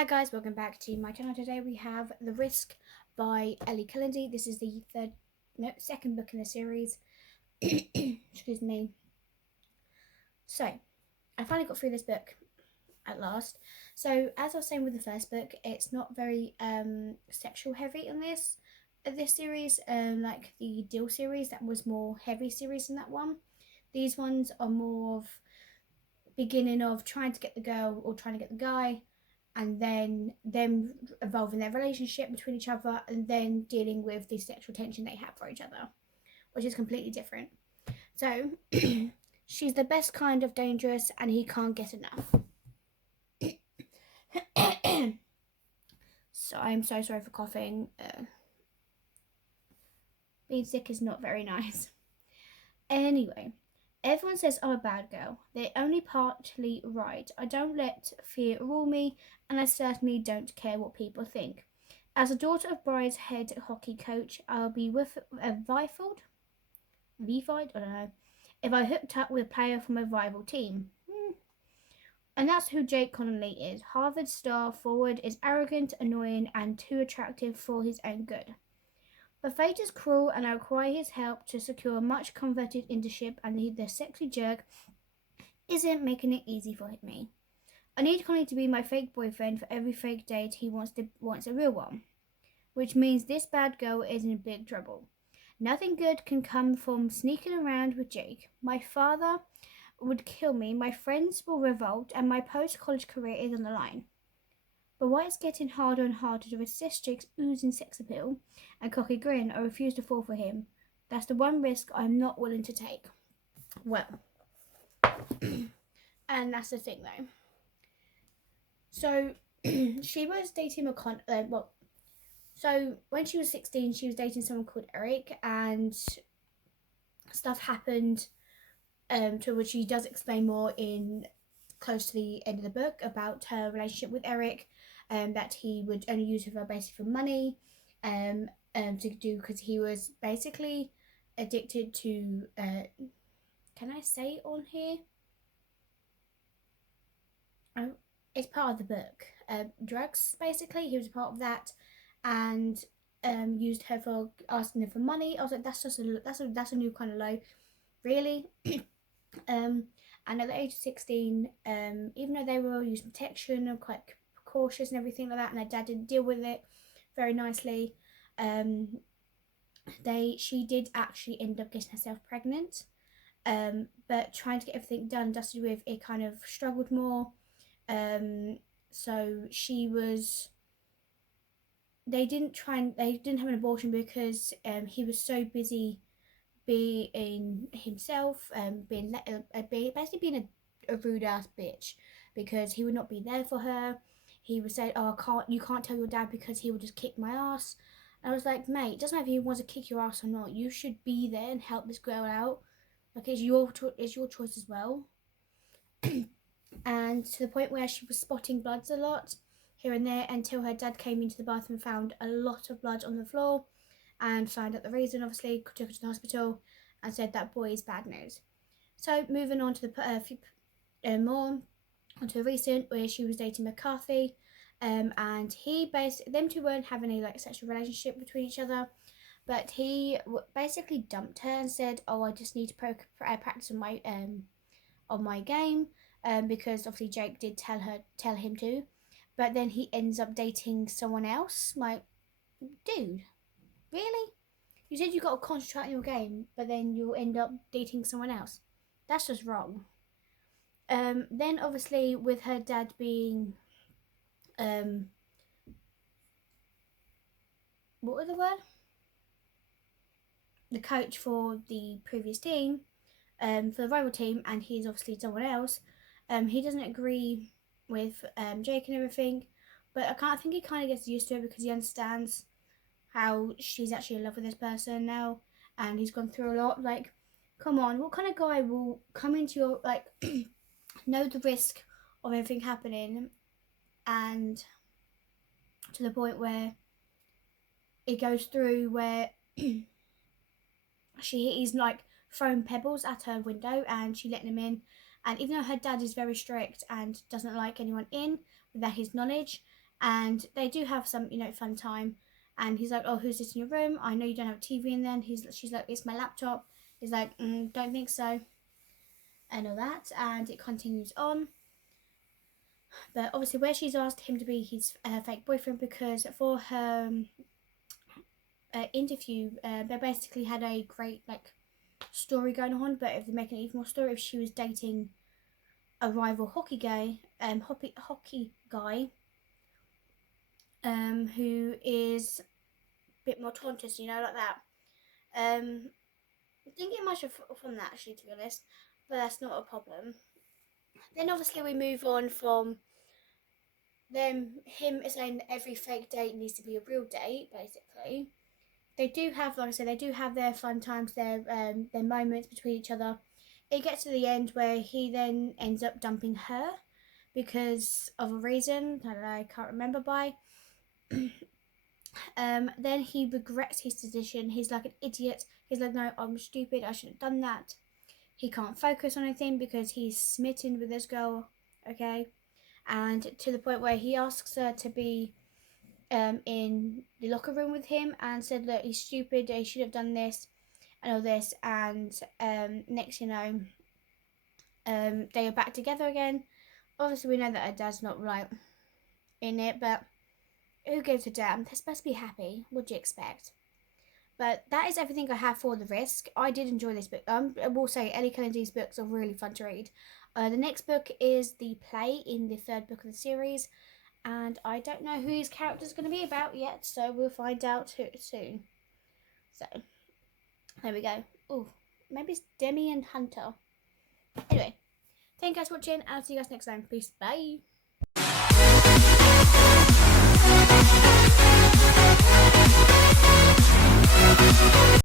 Hi guys, welcome back to my channel. Today we have The Risk by Elle. This is the second book in the series. Excuse me. So, I finally got through this book at last. So, as I was saying with the first book, it's not very sexual heavy in this series. Like the Deal series, that was more heavy series than that one. These ones are more of beginning of trying to get the girl or trying to get the guy, and then them evolving their relationship between each other, and then dealing with the sexual tension they have for each other, which is completely different. So she's the best kind of dangerous, and he can't get enough. So I'm so sorry for coughing. Being sick is not very nice. Anyway, everyone says I'm a bad girl. They're only partly right. I don't let fear rule me, and I certainly don't care what people think. As a daughter of Bride's head hockey coach, I'll be with a I don't know, if I hooked up with a player from a rival team. And that's who Jake Connolly is. Harvard star forward is arrogant, annoying, and too attractive for his own good. But fate is cruel, and I require his help to secure a much coveted internship, and the sexy jerk isn't making it easy for me. I need Connie to be my fake boyfriend for every fake date he wants a real one. Which means this bad girl is in big trouble. Nothing good can come from sneaking around with Jake. My father would kill me, my friends will revolt, and my post-college career is on the line. But why it's getting harder and harder to resist Jake's oozing sex appeal and cocky grin, I refuse to fall for him. That's the one risk I'm not willing to take. Well, and that's the thing though. So, she was dating so when she was 16, she was dating someone called Eric, and stuff happened to which she does explain more in close to the end of the book about her relationship with Eric, that he would only use her basically for money, to do, because he was basically addicted to can I say it on here? Oh, it's part of the book. Drugs, basically. He was a part of that, and used her for asking her for money. I was like, that's a new kind of low, really. And at the age of 16, even though they were using protection and quite cautious and everything like that, and her dad didn't deal with it very nicely, she did actually end up getting herself pregnant. But trying to get everything done dusted with, it kind of struggled more. So they didn't have an abortion because he was so busy being himself, basically being a rude ass bitch, because he would not be there for her. He would say, "Oh, you can't tell your dad because he will just kick my ass." And I was like, "Mate, it doesn't matter if he wants to kick your ass or not. You should be there and help this girl out. Like, it's your choice as well." And to the point where she was spotting bloods a lot here and there, until her dad came into the bathroom and found a lot of blood on the floor and found out the reason. Obviously took her to the hospital and said that boy is bad news. So moving on to the more onto recent, where she was dating McCarthy, and them two weren't having a sexual relationship between each other, but he basically dumped her and said, "Oh, I just need to practice on my game," because obviously Jake did tell him to, but then he ends up dating someone else. Like, dude, really? You said you got to concentrate on your game, but then you'll end up dating someone else. That's just wrong. Then obviously with her dad being, what was the word? The coach for the previous team, for the rival team, and he's obviously someone else. He doesn't agree with Jake and everything, but I think he kind of gets used to it because he understands how she's actually in love with this person now, and he's gone through a lot. Like, come on, what kind of guy will come into your know the risk of everything happening, and to the point where it goes through where he's throwing pebbles at her window and she letting him in, and even though her dad is very strict and doesn't like anyone in without his knowledge, and they do have some, you know, fun time. And he's like, oh, who's this in your room? I know you don't have a TV in there. She's like, it's my laptop. He's like, don't think so, and all that. And it continues on. But obviously, where she's asked him to be his fake boyfriend, because for her interview, they basically had a great like story going on. But if they make an even more story, if she was dating a rival hockey guy, who is a bit more taunted, you know, like that. I didn't get much from that actually, to be honest, but that's not a problem. Then obviously we move on from him saying that every fake date needs to be a real date, basically. They do have, like I said, they do have their fun times, their moments between each other. It gets to the end where he then ends up dumping her because of a reason that I can't remember by. Then he regrets his decision. He's like an idiot. He's like, no, I'm stupid. I shouldn't have done that. He can't focus on anything because he's smitten with this girl. Okay, and to the point where he asks her to be in the locker room with him and said that he's stupid. He should have done this and all this. And next, you know, they are back together again. Obviously, we know that her dad's not right in it, but who gives a damn? They're supposed to be happy. What do you expect? But that is everything I have for The Risk. I did enjoy this book. I will say Ellie Kennedy's books are really fun to read. The next book is the play in the third book of the series, and I don't know who his character is going to be about yet, so we'll find out soon. So, there we go. Oh, maybe it's Demi and Hunter. Anyway, thank you guys for watching, and I'll see you guys next time. Peace, bye.